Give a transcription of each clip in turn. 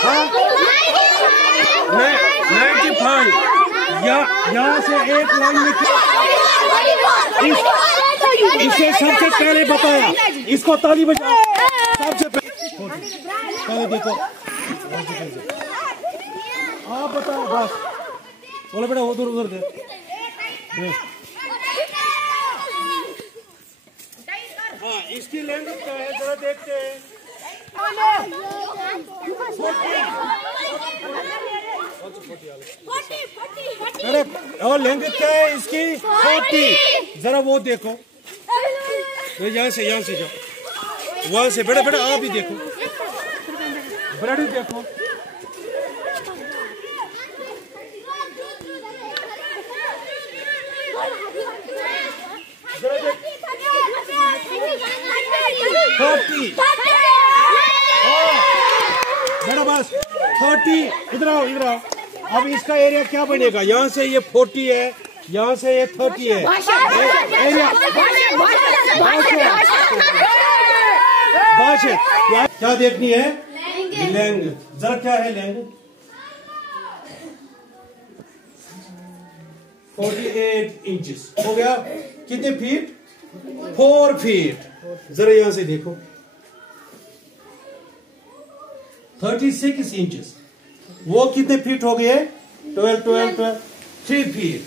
95। यहाँ से एक लाइन में इसे सबसे पहले बताया, इसको ताली बजाओ। सबसे पहले देखो, आप बताओ बस। बोलो बेटा उधर उधर दे। हाँ, इसकी लेंथ क्या है जरा देखते हैं। और लेंथ क्या है इसकी? 40। जरा वो देखो, यहाँ से जाओ, वहां से। बेटा बेटा आप ही देखो, बेटा भी देखो। बेटा बस 40। इधर आओ। अब इसका एरिया क्या बनेगा? यहाँ से ये 40 है, यहाँ से ये 30 है। एरिया क्या देखनी है? लेंथ। जरा क्या है लेंथ? 48 इंचेस हो गया। कितने फीट? 4 फीट। जरा यहां से देखो, 36 इंचेस। वो कितने फीट हो गए? 12 3 फीट।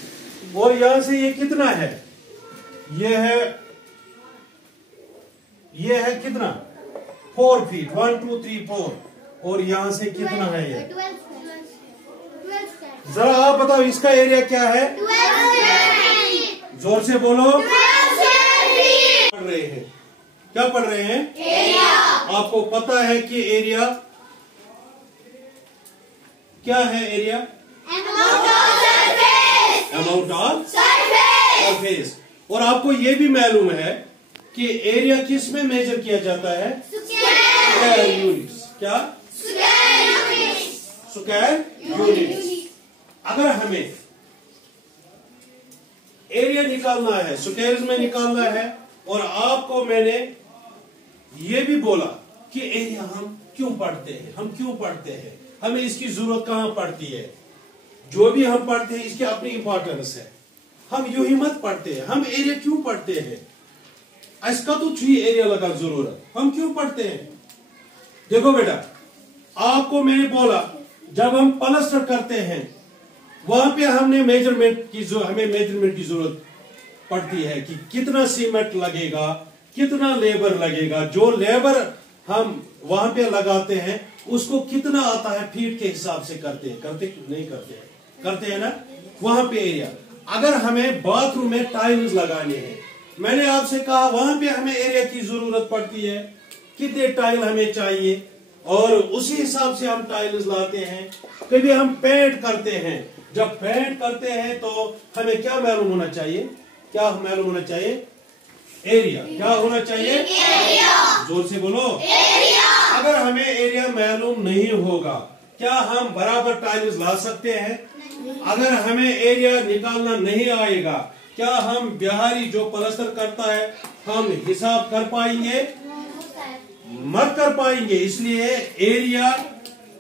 और यहां से ये कितना है? ये है कितना? 4 फीट। 1 2 3 4। और यहां से कितना है ये? जरा आप बताओ इसका एरिया क्या है? जोर से बोलो। पढ़ रहे हैं, क्या पढ़ रहे हैं? एरिया। आपको पता है कि एरिया क्या है? Area amount of surface. और आपको यह भी मालूम है कि एरिया किस में मेजर किया जाता है? Square units. क्या? Square units. अगर हमें एरिया निकालना है, स्क्वायर्स में निकालना है, और आपको मैंने ये भी बोला कि एरिया हम क्यों पढ़ते हैं, हमें इसकी जरूरत कहां पड़ती है। जो भी हम पढ़ते हैं इसकी अपनी इंपॉर्टेंस है। हम यूं ही मत पढ़ते हैं। हम एरिया क्यों पढ़ते हैं? इसका तो छुई एरिया लगा जरूरत। हम क्यों पढ़ते हैं? देखो बेटा, आपको मैंने बोला जब हम प्लास्टर करते हैं वहां पे हमें मेजरमेंट की जरूरत पड़ती है कि कितना सीमेंट लगेगा, कितना लेबर लगेगा। जो लेबर हम वहां पे लगाते हैं उसको कितना आता है फीट के हिसाब से करते हैं ना। वहां पे एरिया। अगर हमें बाथरूम में टाइल्स लगाने हैं, मैंने आपसे कहा वहां पे हमें एरिया की जरूरत पड़ती है, कितने टाइल हमें चाहिए, और उसी हिसाब से हम टाइल्स लाते हैं। कभी हम पेंट करते हैं, जब पेंट करते हैं तो हमें क्या मालूम होना चाहिए? एरिया। क्या होना चाहिए? एरिया। जोर से बोलो। एरिया। अगर हमें एरिया मालूम नहीं होगा, क्या हम बराबर टाइल्स ला सकते हैं? अगर हमें एरिया निकालना नहीं आएगा, क्या हम बिहारी जो प्लास्टर करता है हम हिसाब कर पाएंगे? मत कर पाएंगे। इसलिए एरिया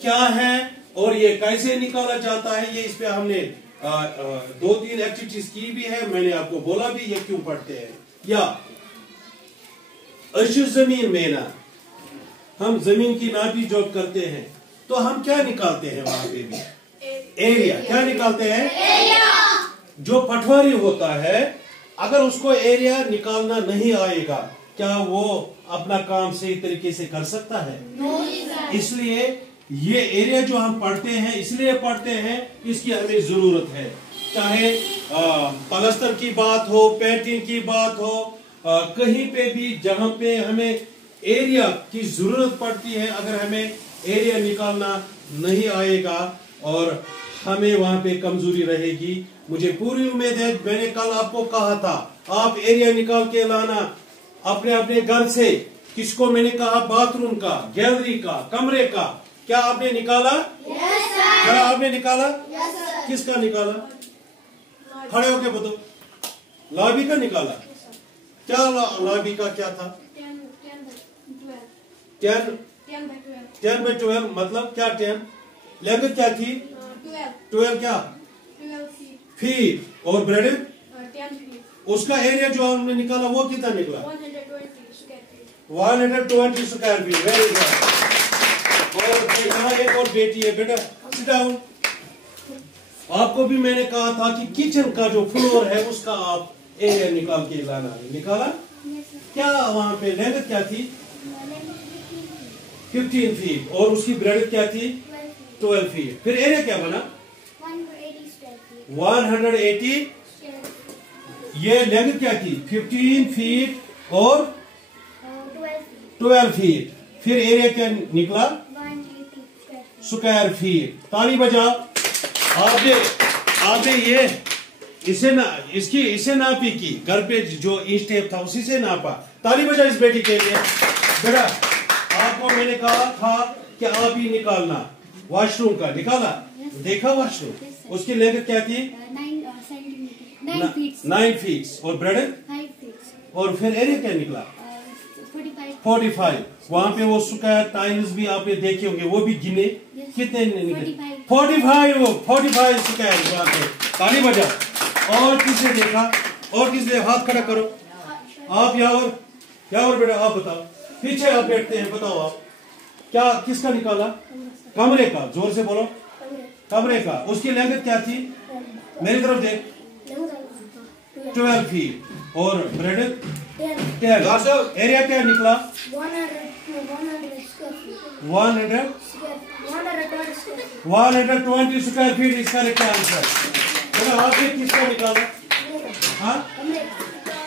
क्या है और ये कैसे निकाला जाता है, ये इस पे हमने 2-3 एक्टिविटीज की भी है। मैंने आपको बोला भी ये क्यों पढ़ते हैं। या जमीन में ना हम जमीन की नापी जॉब करते हैं तो हम क्या निकालते हैं? वहां पे भी एरिया। क्या निकालते हैं? एरिया। जो पटवारी होता है अगर उसको एरिया निकालना नहीं आएगा, क्या वो अपना काम सही तरीके से कर सकता है? इसलिए ये एरिया जो हम पढ़ते हैं इसलिए पढ़ते हैं, इसकी हमें जरूरत है। चाहे प्लास्टर की बात हो, पेंटिंग की बात हो, कहीं पे भी जहां पे हमें एरिया की जरूरत पड़ती है, अगर हमें एरिया निकालना नहीं आएगा और हमें वहां पे कमजोरी रहेगी। मुझे पूरी उम्मीद है, मैंने कल आपको कहा था आप एरिया निकाल के लाना अपने अपने घर से। किसको मैंने कहा? बाथरूम का, गैलरी का, कमरे का। क्या आपने निकाला? yes, क्या आपने निकाला? yes, किसका निकाला? खड़े होके बताओ। लॉबी का निकाला? क्या लॉबी का क्या था? 10 10 by 12 मतलब क्या 10? लेंथ क्या थी? 12 क्या? फीट। और ब्रेड? 10 feet. उसका एरिया जो हमने निकाला वो कितना निकला? 120 square feet. 120 square feet. Very good. और यहाँ एक और बेटी है, बेटा सिट डाउन। आपको भी मैंने कहा था कि किचन का जो फ्लोर है उसका आप एरिया निकाल के लाना है। निकाला? क्या वहां पे लेंथ क्या थी? 15 फीट। और उसकी ब्रेड क्या थी? 12 फीट। फिर एरिया क्या बना? 180। ये लेंथ क्या थी? 15 फीट और 12 फीट। फिर एरिया क्या निकला? Square feet. ताली बजा। आपने ये इसे नापी की घर पे जो इंच टेप था उसी से नापा। ताली बजा इस बेटी के लिए। बेटा आपको मैंने कहा था कि आप ही निकालना। वॉशरूम का निकाला? देखा वॉशरूम? उसकी लेंथ क्या थी? 9 फीट। और ब्रेड? 5 feet. और फिर एरिया क्या निकला? 45। वहां पे वो स्क्वायर टाइल्स भी आपने देखे होंगे, वो भी गिने? कितने निकले? 45 स्क्वायर वहां पे। ताली बजा। और किसने देखा? और किसने? हाथ खड़ा करो। आप या और बेटा आप बताओ। पीछे आप बैठते हैं, बताओ आप क्या किसका निकाला? कमरे का। जोर से बोलो। कमरे का। उसकी लेंथ क्या थी? मेरी तरफ देख। 12 फीट। और ब्रेड 10। एरिया क्या निकला? 120 स्क्वायर फीट। इसका आंसर। आपने किसका निकाला? हाँ,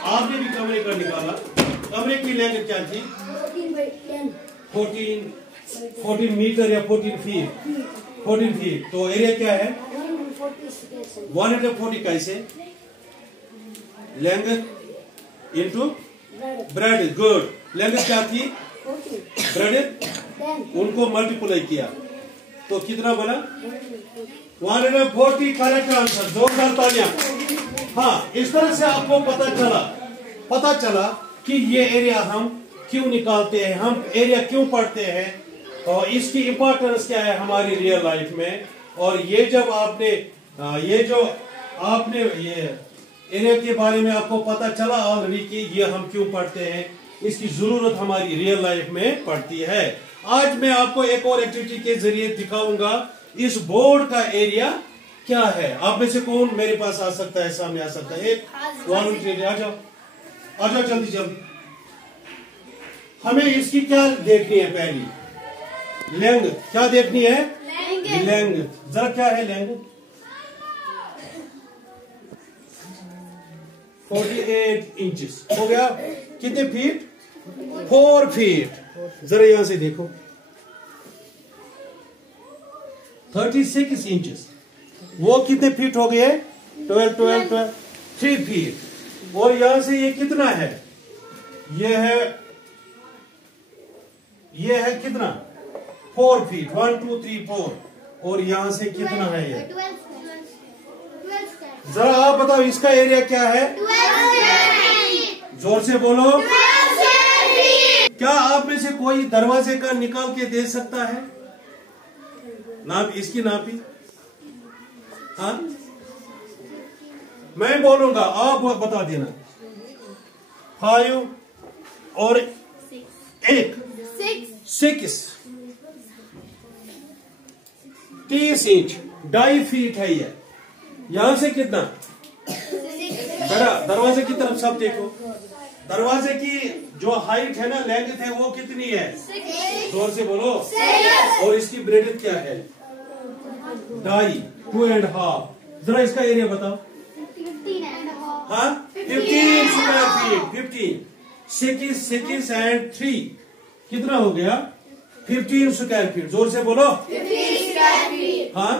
आपने भी कमरे का निकाला। कमरे की लेंथ क्या थी? 14 मीटर या 14 फीट। 14 फीट। तो एरिया क्या है? 140। कैसे? Length into breadth. Good. Length क्या थी? ब्रेड उनको मल्टीप्लाई किया तो कितना बना? 140। Correct answer. जोरदार तालियां। हाँ, इस तरह से आपको पता चला कि ये एरिया हम क्यों निकालते हैं, हम एरिया क्यों पढ़ते हैं और इसकी इंपॉर्टेंस क्या है हमारी रियल लाइफ में। और ये जब आपने ये एरिया के बारे में आपको पता चला ऑलरेडी कि ये हम क्यों पढ़ते हैं, इसकी जरूरत हमारी रियल लाइफ में पड़ती है। आज मैं आपको एक और एक्टिविटी के जरिए दिखाऊंगा इस बोर्ड का एरिया क्या है। आप में से कौन मेरे पास आ सकता है, सामने आ सकता है? एक वॉलंटियर आ जाओ जल्दी। हमें इसकी क्या देखनी है? पहली लेंथ क्या देखनी है? लेंथ। जरा क्या है लेंथ? 48 इंचेस। हो गया। कितने फीट? 4 फीट। जरा यहां से देखो। 36 इंचेस। वो कितने फीट हो गए? 12 3 फीट। और यहां से ये कितना है? ये है कितना? 4 फीट। 1 2 3 4। और यहां से कितना है ये? 12 जरा आप बताओ इसका एरिया क्या है? 12 जोर से बोलो। क्या आप में से कोई दरवाजे का निकाल के दे सकता है? इसकी नापी? हाँ, मैं बोलूंगा, आप बता देना। 5 और 1 6 30 इंच। 2.5 फीट है ये। यहां से कितना? बेटा दरवाजे की तरफ सब देखो। दरवाजे की जो हाइट है ना, लेंथ है, वो कितनी है? जोर से बोलो। और इसकी ब्रेडथ क्या है? 2.5 2.5। जरा इसका एरिया बताओ। 15.5। हाँ, 15 स्क्वायर फीट। 15 6 एंड 3 कितना हो गया? 15 स्क्वायर फीट। जोर से बोलो। 15 स्क्वायर फीट। हाँ,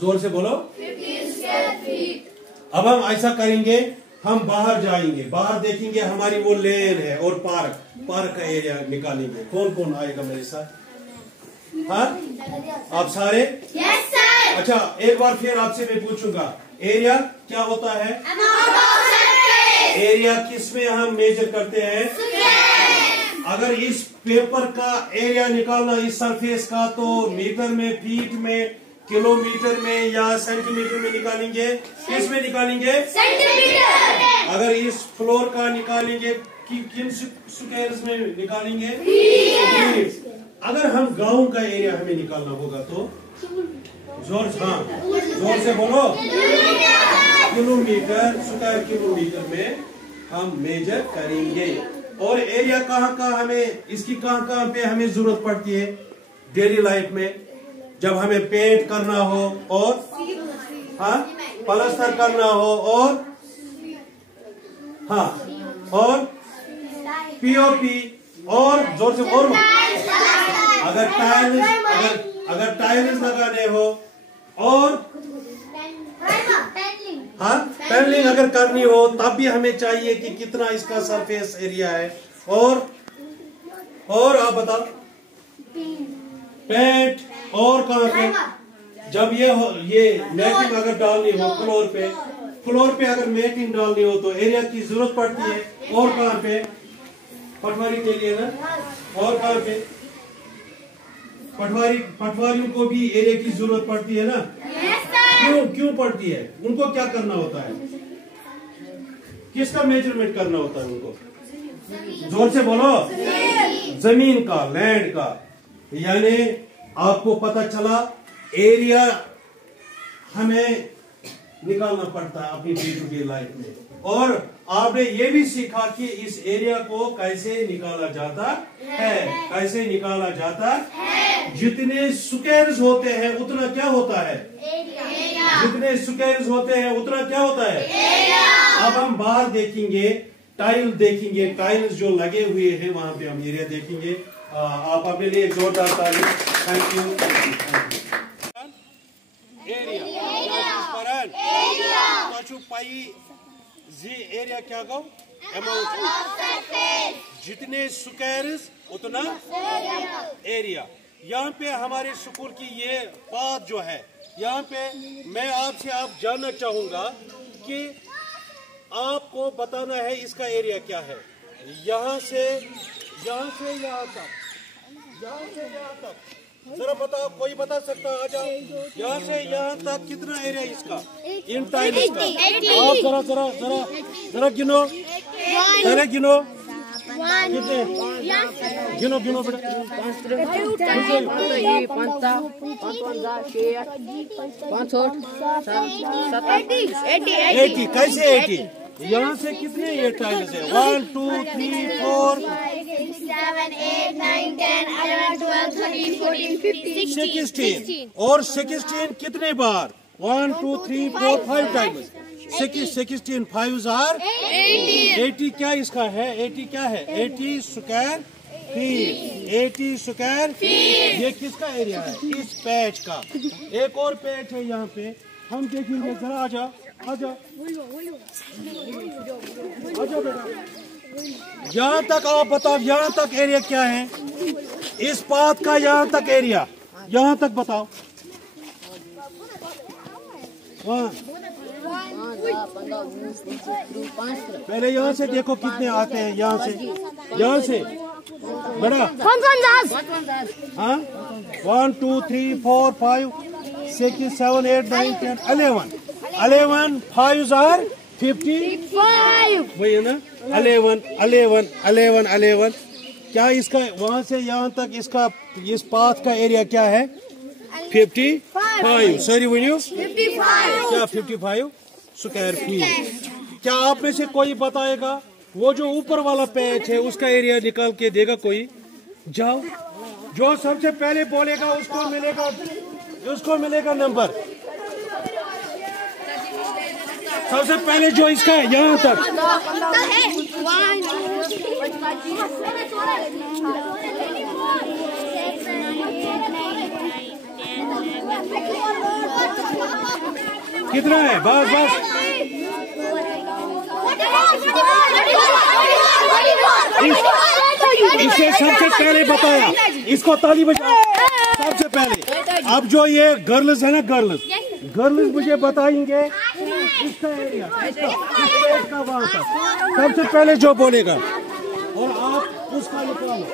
जोर से बोलो। 15 स्क्वायर फीट। अब हम ऐसा करेंगे, हम बाहर जाएंगे, बाहर देखेंगे हमारी वो लेन है और पार्क का एरिया निकालेंगे। कौन कौन आएगा मेरे साथ? हाँ, आप सारे? Yes sir. अच्छा, एक बार फिर आपसे मैं पूछूंगा, एरिया क्या होता है? Amount of surface. एरिया किस में हम मेजर करते हैं? अगर इस पेपर का एरिया निकालना इस सरफेस का, तो मीटर में, फीट में, किलोमीटर में या सेंटीमीटर में निकालेंगे। किस में निकालेंगे? सेंटीमीटर। अगर इस फ्लोर का निकालेंगे किन स्क्वायर्स में निकालेंगे? अगर हम गांव का एरिया हमें निकालना होगा तो जोर से बोलो, किलोमीटर, स्क्वायर किलोमीटर में हम मेजर करेंगे। और एरिया कहाँ हमें, इसकी कहाँ पे हमें जरूरत पड़ती है डेली लाइफ में? जब हमें पेंट करना हो और प्लास्टर करना हो और पीओपी और जोर से, और अगर टाइल्स लगाने हो और पैनलिंग अगर करनी हो तब भी हमें चाहिए कि कितना इसका सरफेस एरिया है। और आप बताओ, पेंट और कहाँ पे? जब ये मैटिंग अगर डालनी हो फ्लोर पे अगर मैटिंग डालनी हो तो एरिया की जरूरत पड़ती है। और कहाँ पे? पटवारी के लिए ना। और कहाँ पे? पटवारियों को भी एरिया की जरूरत पड़ती है ना। क्यों पड़ती है? उनको क्या करना होता है? किसका मेजरमेंट करना होता है उनको? जोर से बोलो, जमीन का, लैंड का। यानी आपको पता चला एरिया हमें निकालना पड़ता है अपनी डे टू डे लाइफ में। और आपने ये भी सीखा कि इस एरिया को कैसे निकाला जाता है। जितने स्क्वायर्स होते हैं उतना क्या होता है? जितने स्क्वायर्स होते हैं उतना क्या होता है? अब हम बाहर देखेंगे, टाइल्स जो लगे हुए हैं वहां पे हम एरिया देखेंगे। आप अपने लिए जोरदार तारीफ। Thank you. एरिया क्या गो? अमाउंट। जितने स्क्वायर्स उतना एरिया। यहाँ पे हमारे स्कूल की ये बात जो है, यहाँ पे मैं आपसे जानना चाहूंगा कि आपको बताना है इसका एरिया क्या है। यहाँ से यहाँ तक जरा बताओ, कोई बता सकता? आ जाओ। यहाँ से यहाँ तक कितना एरिया इसका इन टाइल्स का? आप जरा गिनो कितने? गिनो बेटा। 80। कैसे 80? यहाँ से कितने ये टाइल्स है? 1 2 3 4 6 7 8 9 10 11 12 13 14 15 16। और 16 कितने बार? 1 2 3 4 5 टाइम्स। 16 5s are 80। क्या इसका है? 80 क्या है? 80 स्क्वायर फीट। 80 square feet. ये किसका एरिया है? इस पैच का। एक और पैच है यहाँ पे, हम देखेंगे। जरा आ जाओ बेटा। यहाँ तक आप बताओ, यहाँ तक एरिया क्या है इस पाथ का? यहाँ तक एरिया, यहाँ तक बताओ। पहले यहाँ से देखो कितने आते हैं। यहाँ से बड़ा 1 2 3 4 5 6 7 8 9 10 11 5s आर 55। वही है ना? 11। क्या इसका वहां से यहाँ तक इसका इस पाथ का एरिया क्या है? 55। Sorry video 55। क्या 55 स्क्वायर फीट? क्या आप में से कोई बताएगा? वो जो ऊपर वाला पैच है उसका एरिया निकाल के देगा कोई? जाओ, जो सबसे पहले बोलेगा उसको मिलेगा नंबर। सबसे पहले जो इसका यहाँ तक कितना है? बस इसे सबसे पहले बताया, इसको ताली बजाओ सबसे पहले। अब जो ये गर्ल्स है ना, गर्ल्स मुझे बताएंगे इसका एरिया, इसका वहां तक सबसे पहले जो बोलेगा, और आप उसका निकालो।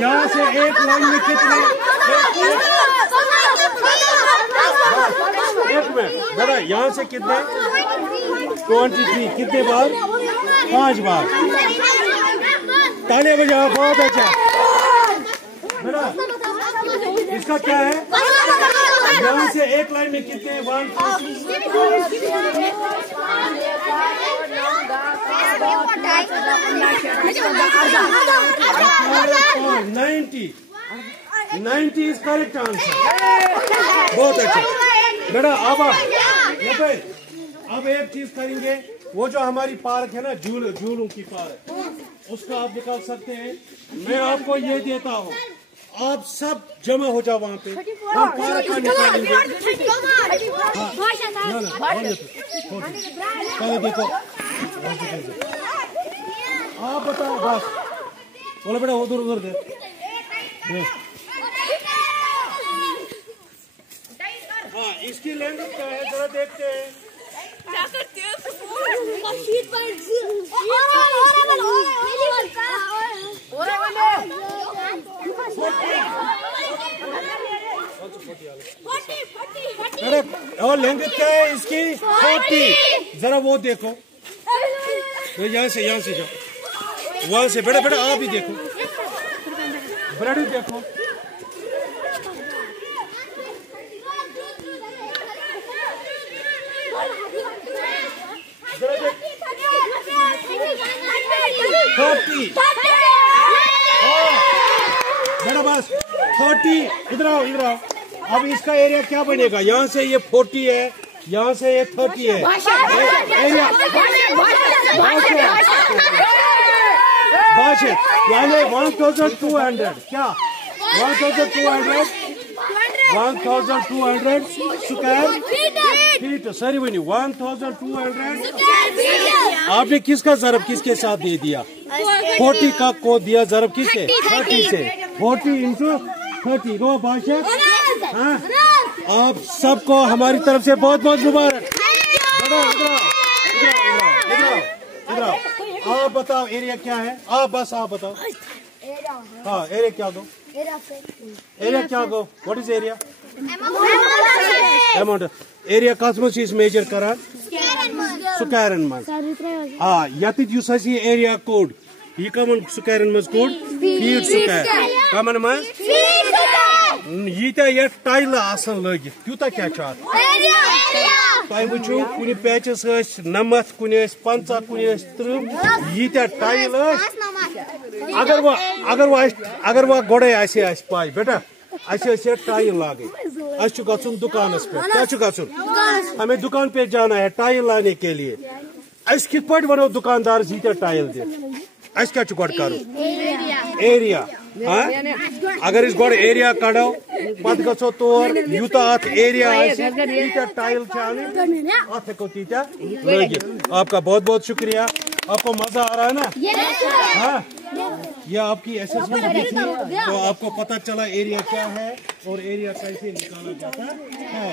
यहाँ से एक लाइन में कितने? एक मिनट बेटा, यहाँ से कितने? 23 कितने बार? 5 बार। तालियां बजाओ, बहुत अच्छा बेटा। इसका क्या है? यहाँ से एक लाइन में कितने? 90 इज करेक्ट आंसर। बहुत अच्छा बेटा। अब एक चीज करेंगे, वो जो हमारी पार्क है ना, झूलों की पार्क, उसका आप निकाल सकते हैं। मैं आपको ये देता हूँ, आप सब जमा हो जाओ वहाँ पे, हम पार्क का निकालेंगे। पहले देखो, आप बताओ बस। बोलो बेटा, उधर दे। हाँ, इसकी लेंथ क्या है जरा देखते हैं। क्या करते हैं? और लेंथ क्या है इसकी? 40। जरा वो देखो, तो यहाँ से जाओ, वहां से बेटा आप ही देखो, बेटा देखो। बेटा बस 40। इधर आओ। अब इसका एरिया क्या बनेगा? यहाँ से ये 40 है, यहाँ से ये 30 है। एरिया यानी 1200 क्या? 1200 स्क्वायर फीट। सॉरी बनी 1200। आपने किसका ज़रब किसके साथ दे दिया? 40 का को दिया ज़रब किससे? 30 से। 40 इंटू 30। रो बादशाह, हाँ, आप सबको हमारी तरफ से बहुत बहुत मुबारक। इधर आप बताओ एरिया क्या है? आप बताओ। हाँ, एरिया क्या दो? What is area? Amount. Area cosmos is measure karan. Square man. Ah, yatit you say area code. He come on square man code. Feet square. Come on man. Yita yet tile asan lagi. Yuta kya chaat? Tile buchu kuni patches is namat kuni is pancha kuni is trum. Yita tile. अगर वो गोड़े ऐसे पाई बेटा ऐसे tile लागे gun दुकानस पे क्या gun हमें दुकान पे जाना है टाइल लाने के लिए कित पे वो दुकानदार यीत टाइल दे क्या करो एरिया हाँ अगर गो एरिया कड़ो पे गो तौर यूत अत एरिया टाइल अत हेको तीत लगित आपका बहुत बहुत शुक्रिया आपको मजा आ रहा है ना हाँ ये आपकी असेसमेंट भी थी तो आपको पता चला एरिया क्या है और एरिया कैसे निकाला जाता है